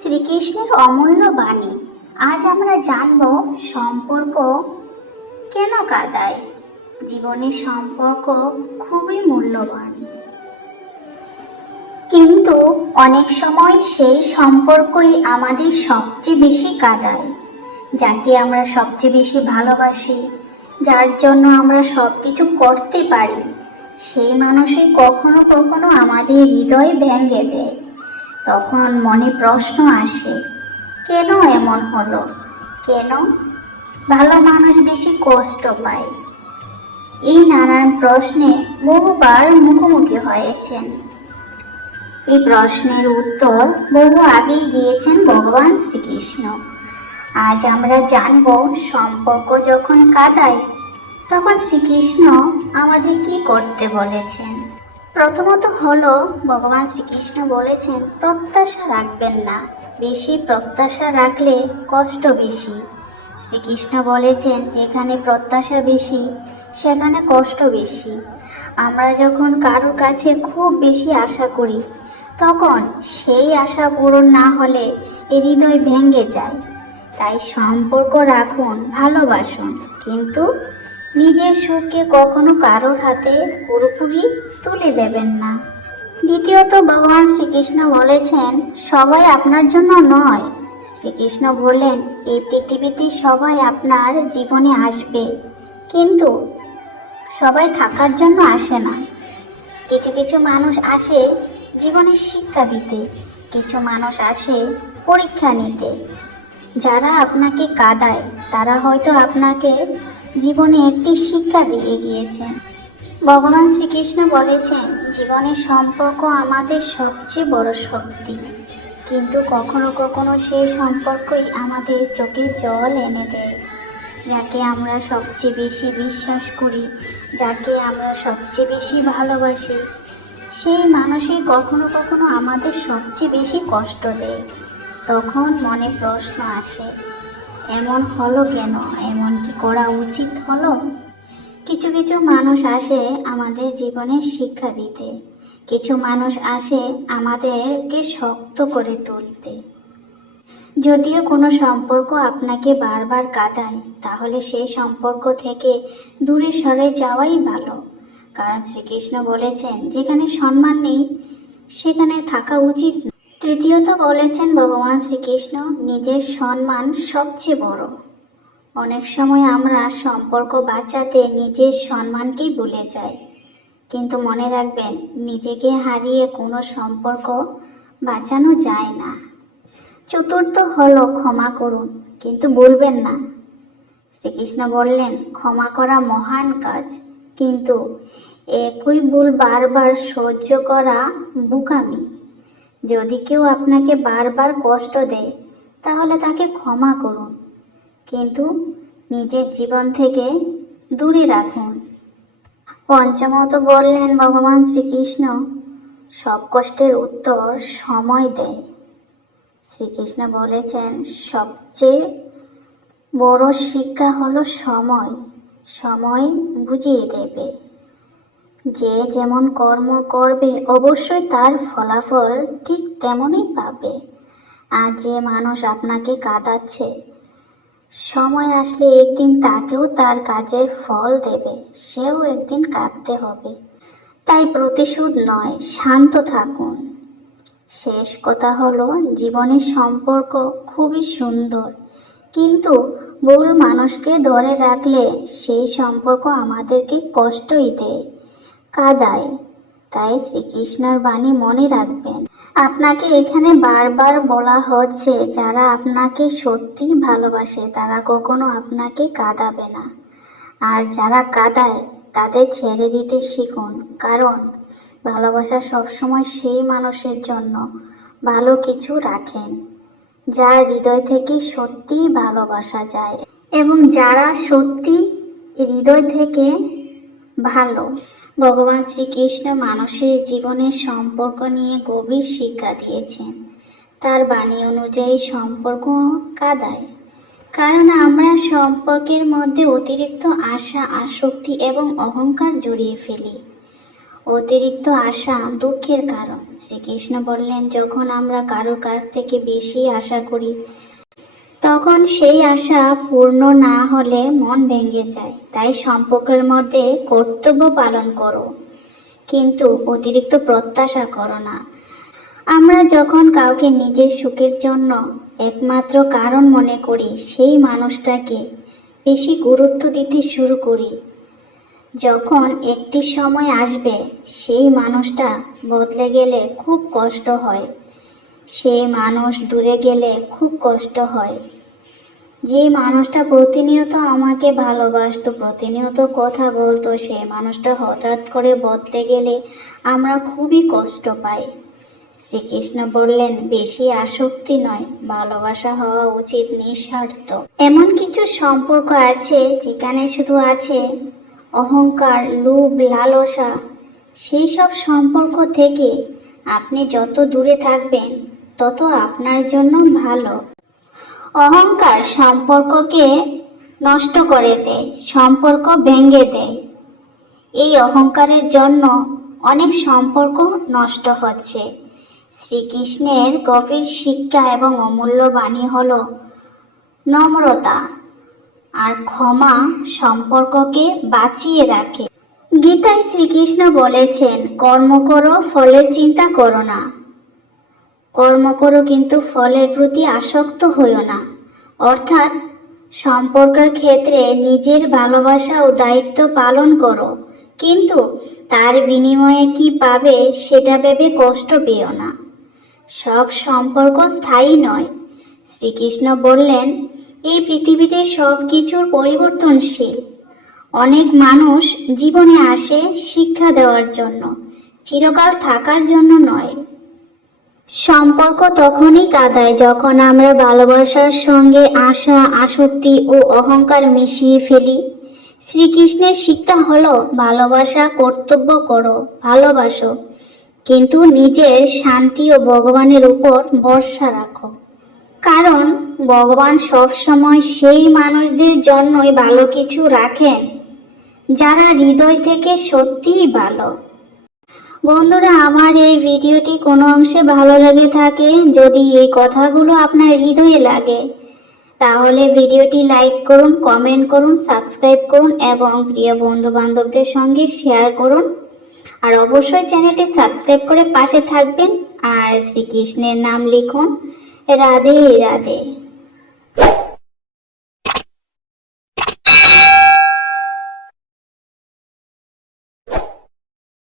শ্রীকৃষ্ণের অমূল্য বাণী। আজ আমরা জানব সম্পর্ক কেন কাঁদায়। জীবনের সম্পর্ক খুবই মূল্যবান, কিন্তু অনেক সময় সেই সম্পর্কই আমাদের সবচেয়ে বেশি কাঁদায়। যাকে আমরা সবচেয়ে বেশি ভালোবাসি, যার জন্য আমরা সব কিছু করতে পারি, সেই মানুষই কখনো কখনো আমাদের হৃদয় ভেঙে দেয়। তখন মনে প্রশ্ন আসে, কেন এমন হলো? কেন ভালো মানুষ বেশি কষ্ট পায়? এই নানান প্রশ্নে বহুবার মুখোমুখি হয়েছেন। এই প্রশ্নের উত্তর বহু আগেই দিয়েছেন ভগবান শ্রীকৃষ্ণ। আজ আমরা জানব সম্পর্ক যখন কাঁদায় তখন শ্রীকৃষ্ণ আমাদের কি করতে বলেছেন। প্রথমত হলো, ভগবান শ্রীকৃষ্ণ বলেছেন প্রত্যাশা রাখবেন না। বেশি প্রত্যাশা রাখলে কষ্ট বেশি। শ্রীকৃষ্ণ বলেছেন যেখানে প্রত্যাশা বেশি সেখানে কষ্ট বেশি। আমরা যখন কারোর কাছে খুব বেশি আশা করি, তখন সেই আশা পূরণ না হলে হৃদয় ভেঙে যায়। তাই সম্পর্ক রাখুন, ভালোবাসুন, কিন্তু নিজের সুখকে কখনো কারোর হাতে পুরোপুরি তুলে দেবেন না। দ্বিতীয়ত, ভগবান শ্রীকৃষ্ণ বলেছেন সবাই আপনার জন্য নয়। শ্রীকৃষ্ণ বললেন এই পৃথিবীতে সবাই আপনার জীবনে আসবে, কিন্তু সবাই থাকার জন্য আসে না। কিছু কিছু মানুষ আসে জীবনে শিক্ষা দিতে, কিছু মানুষ আসে পরীক্ষা নিতে। যারা আপনাকে কাঁদায় তারা হয়তো আপনাকে জীবনে একটি শিক্ষা দিয়ে গিয়েছেন। ভগবান শ্রীকৃষ্ণ বলেছেন জীবনের সম্পর্ক আমাদের সবচেয়ে বড় শক্তি, কিন্তু কখনো কখনো সেই সম্পর্কই আমাদের চোখে জল এনে দেয়। যাকে আমরা সবচেয়ে বেশি বিশ্বাস করি, যাকে আমরা সবচেয়ে বেশি ভালোবাসি, সেই মানুষই কখনো কখনো আমাদের সবচেয়ে বেশি কষ্ট দেয়। তখন মনে প্রশ্ন আসে, এমন হলো কেন? এমন কি করা উচিত হলো? কিছু কিছু মানুষ আসে আমাদের জীবনে শিক্ষা দিতে, কিছু মানুষ আসে আমাদেরকে শক্ত করে তুলতে। যদিও কোনো সম্পর্ক আপনাকে বারবার কাঁদায়, তাহলে সেই সম্পর্ক থেকে দূরে সরে যাওয়াই ভালো। কারণ শ্রীকৃষ্ণ বলেছেন যেখানে সম্মান নেই সেখানে থাকা উচিত না। তৃতীয়ত বলেছেন ভগবান শ্রীকৃষ্ণ নিজের সম্মান সবচেয়ে বড়। অনেক সময় আমরা সম্পর্ক বাঁচাতে নিজের সম্মানকেই ভুলে যাই, কিন্তু মনে রাখবেন নিজেকে হারিয়ে কোনো সম্পর্ক বাঁচানো যায় না। চতুর্থ হলো ক্ষমা করুন, কিন্তু ভুলবেন না। শ্রীকৃষ্ণ বললেন ক্ষমা করা মহান কাজ, কিন্তু একই ভুল বারবার সহ্য করা বোকামি। যদি কেউ আপনাকে বারবার কষ্ট দেয় তাহলে তাকে ক্ষমা করুন, কিন্তু নিজের জীবন থেকে দূরে রাখুন। পঞ্চমত বললেন ভগবান শ্রীকৃষ্ণ সব কষ্টের উত্তর সময় দেয়। শ্রীকৃষ্ণ বলেছেন সবচেয়ে বড় শিক্ষা হলো সময়। সময় বুঝিয়ে দেবে। যে যেমন কর্ম করবে অবশ্যই তার ফলাফল ঠিক তেমনই পাবে। আর যে মানুষ আপনাকে কাঁদাচ্ছে, সময় আসলে একদিন তাকেও তার কাজের ফল দেবে, সেও একদিন কাঁদতে হবে। তাই প্রতিশোধ নয়, শান্ত থাকুন। শেষ কথা হলো জীবনের সম্পর্ক খুবই সুন্দর, কিন্তু ভুল মানুষকে ধরে রাখলে সেই সম্পর্ক আমাদেরকে কষ্টই দেয়, কাঁদায়। তাই শ্রীকৃষ্ণের বাণী মনে রাখবেন। আপনাকে এখানে বারবার বলা হচ্ছে যারা আপনাকে সত্যি ভালোবাসে তারা কখনো আপনাকে কাঁদাবে না, আর যারা কাঁদায় তাদের ছেড়ে দিতে শিখুন। কারণ ভালোবাসা সবসময় সেই মানুষের জন্য ভালো কিছু রাখেন যার হৃদয় থেকে সত্যিই ভালোবাসা যায়, এবং যারা সত্যি হৃদয় থেকে ভালো। ভগবান শ্রীকৃষ্ণ মানুষের জীবনের সম্পর্ক নিয়ে গভীর শিক্ষা দিয়েছেন। তার বাণী অনুযায়ী সম্পর্ক কাঁদায়, কারণ আমরা সম্পর্কের মধ্যে অতিরিক্ত আশা, আসক্তি এবং অহংকার জড়িয়ে ফেলি। অতিরিক্ত আশা দুঃখের কারণ। শ্রীকৃষ্ণ বললেন, যখন আমরা কারোর কাছ থেকে বেশি আশা করি তখন সেই আশা পূর্ণ না হলে মন ভেঙে যায়। তাই সম্পর্কের মধ্যে কর্তব্য পালন করো, কিন্তু অতিরিক্ত প্রত্যাশা করো না। আমরা যখন কাউকে নিজের সুখের জন্য একমাত্র কারণ মনে করি, সেই মানুষটাকে বেশি গুরুত্ব দিতে শুরু করি। যখন একটি সময় আসবে সেই মানুষটা বদলে গেলে খুব কষ্ট হয়, সেই মানুষ দূরে গেলে খুব কষ্ট হয়। যে মানুষটা প্রতিনিয়ত আমাকে ভালোবাসতো, প্রতিনিয়ত কথা বলতো, সেই মানুষটা হঠাৎ করে বদলে গেলে আমরা খুবই কষ্ট পাই। শ্রীকৃষ্ণ বললেন, বেশি আসক্তি নয়, ভালোবাসা হওয়া উচিত নিঃস্বার্থ। এমন কিছু সম্পর্ক আছে যেখানে শুধু আছে অহংকার, লোভ, লালসা। সেই সব সম্পর্ক থেকে আপনি যত দূরে থাকবেন তত আপনার জন্য ভালো। অহংকার সম্পর্ককে নষ্ট করে দেয়, সম্পর্ক ভেঙে দেয়। এই অহংকারের জন্য অনেক সম্পর্ক নষ্ট হচ্ছে। শ্রীকৃষ্ণের গভীর শিক্ষা এবং অমূল্য বাণী হল নম্রতা আর ক্ষমা সম্পর্ককে বাঁচিয়ে রাখে। গীতায় শ্রীকৃষ্ণ বলেছেন, কর্ম করো, ফলের চিন্তা করো না। কর্ম করো কিন্তু ফলের প্রতি আসক্ত হইও না। অর্থাৎ সম্পর্কের ক্ষেত্রে নিজের ভালোবাসা ও দায়িত্ব পালন করো, কিন্তু তার বিনিময়ে কি পাবে সেটা ভেবে কষ্ট পেও না। সব সম্পর্ক স্থায়ী নয়। শ্রীকৃষ্ণ বললেন, এই পৃথিবীতে সব কিছুর পরিবর্তনশীল। অনেক মানুষ জীবনে আসে শিক্ষা দেওয়ার জন্য, চিরকাল থাকার জন্য নয়। সম্পর্ক তখনই কাঁদায় যখন আমরা ভালোবাসার সঙ্গে আশা, আসক্তি ও অহংকার মিশিয়ে ফেলি। শ্রীকৃষ্ণের শিক্ষা হলো, ভালোবাসা কর্তব্য করো, ভালোবাসো, কিন্তু নিজের শান্তি ও ভগবানের উপর ভরসা রাখো। কারণ ভগবান সবসময় সেই মানুষদের জন্যই ভালো কিছু রাখেন যারা হৃদয় থেকে সত্যিই ভালো। বন্ধুরা, আমার এই ভিডিওটি কোনো অংশে ভালো লেগে থাকে, যদি এই কথাগুলো আপনার হৃদয়ে লাগে, তাহলে ভিডিওটি লাইক করুন, কমেন্ট করুন, সাবস্ক্রাইব করুন এবং প্রিয় বন্ধু বান্ধবদের সঙ্গে শেয়ার করুন। আর অবশ্যই চ্যানেলটি সাবস্ক্রাইব করে পাশে থাকবেন। আর শ্রীকৃষ্ণের নাম লিখুন। রাধে রাধে।